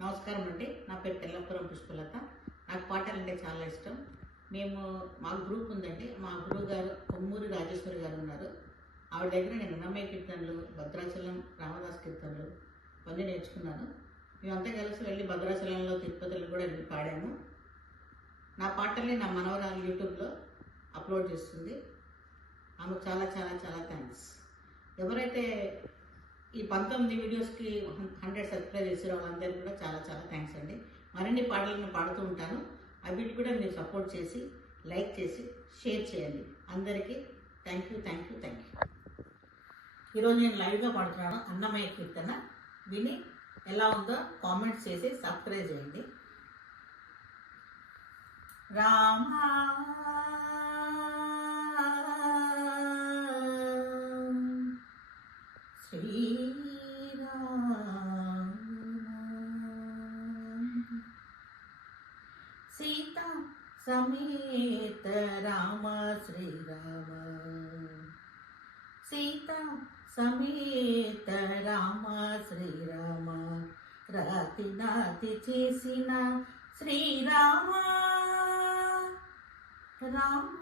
నమస్కారం అండి. నా పేరు తెల్లపురం పుష్పలత. నాకు పాటలంటే చాలా ఇష్టం. మా గ్రూప్ ఉందండి. మా గురువు గారు కొమ్మూరి రాజేశ్వరి గారు ఉన్నారు. ఆవిడ దగ్గర నేను అన్నమయ్య కీర్తనలు, భద్రాచలం రామదాస్ కీర్తనలు ఇవన్నీ నేర్చుకున్నాను. మేమంతా కలిసి వెళ్ళి భద్రాచలంలో, తిరుపతిలో కూడా వెళ్ళి పాడాము. నా పాటల్ని నా మనవరాలు యూట్యూబ్లో అప్లోడ్ చేస్తుంది. ఆమెకు చాలా చాలా చాలా థ్యాంక్స్. ఎవరైతే ఈ 19 వీడియోస్కి 100 సబ్స్క్రైబ్ చేసిన వాళ్ళందరికీ కూడా చాలా చాలా థ్యాంక్స్ అండి. మరిన్ని పాటలను పాడుతూ ఉంటాను. అవిటి కూడా మీరు సపోర్ట్ చేసి, లైక్ చేసి, షేర్ చేయండి. అందరికీ థ్యాంక్ యూ. ఈరోజు నేను లైవ్గా పాడుతున్నాను అన్నమయ్య కీర్తన. విని ఎలా ఉందో కామెంట్స్ చేసి సబ్స్క్రైబ్ చేయండి. రామా सीता समेत राम श्री राम, सीता समेत राम श्री राम, राति नाति చేసిన శ్రీరామ రామ,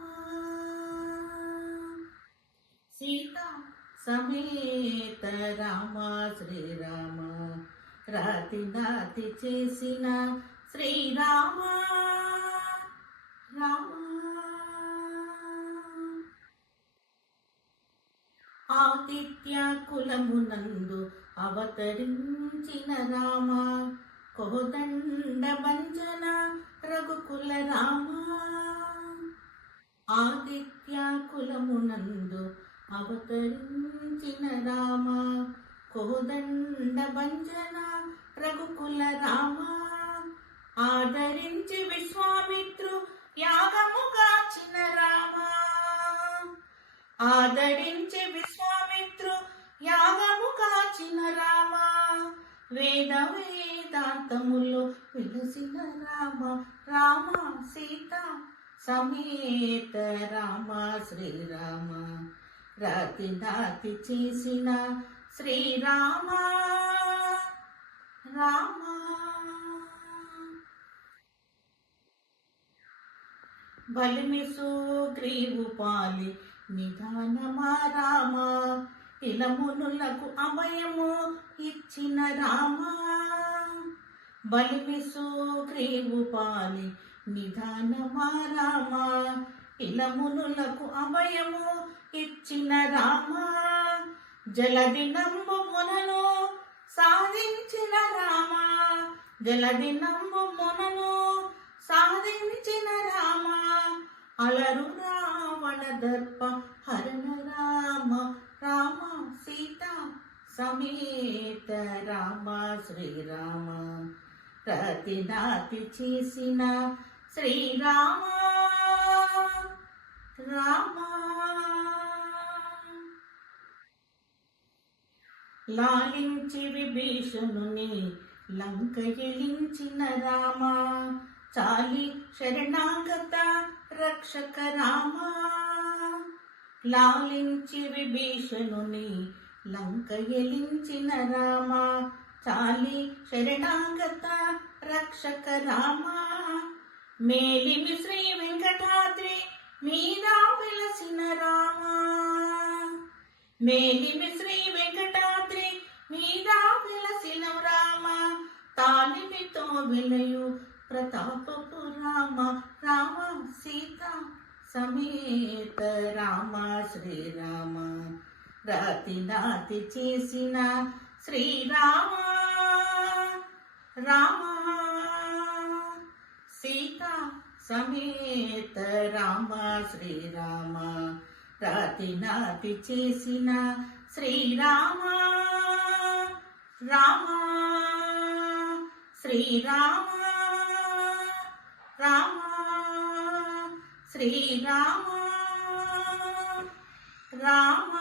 सीता समेत राम श्री राम, राति नाति చేసిన శ్రీరామ రామ. ఆదిత్య కులమునందు అవతరించిన రామ, కోదండ భంజన రఘుకుల రామ. ఆదిత్య కులమునందు అవతరించిన రామ, కోదండ భంజన రఘుకుల రామ. ఆదరించి విశ్వామిత్రు యాగముగాచిన రామ, ఆదరించి విశ్వామిత్రు యాగముగాచిన రామ. వేద వేదాంతములు వెలసిన రామ, రామ సీత సమేత రామ శ్రీరామ, రాతి నాతి చేసిన శ్రీరామ రామ. బలిమి సుగ్రీవు పాలి నిధానమా రామ, ఇలమునులకు అభయము ఇచ్చిన రామ. బలిమి సుగ్రీవు పాలి నిధానమా రామ, ఇలమునులకు అభయము ఇచ్చిన రామ. జలదినంబు మునను సాధించిన రామ, జలదినంబు మునను సాధించిన రామ. అలరు రావణ దర్ప హరణ రామ, రామ సీత సమేత రామ శ్రీరామ, రతి నాతి చేసిన శ్రీరామ రామ. లాలించి విభీషణుని లంక ఎలించిన రామ, చాలి శరణాగత రక్షక రామ. లాలించి విభీషణుని లంక ఎలించిన రామ, చాలి శరణాగత రక్షక రామ. మేలిమి శ్రీ వెంకటాద్రి మీద వెలసిన రామ, మేలిమి శ్రీ వెంకటాద్రి మీద వెలసిన రామ. తాలిమితో వెలయు ప్రతాపపు రామ, రామ సీత సమేత రామ శ్రీరామ, రాతి నాతి చేసిన శ్రీరామ రామ. సీత సమేత రామ శ్రీరామ, రాతి నాతి చేసిన శ్రీరామ రామ. శ్రీరామ రామ, శ్రీరామ రామ.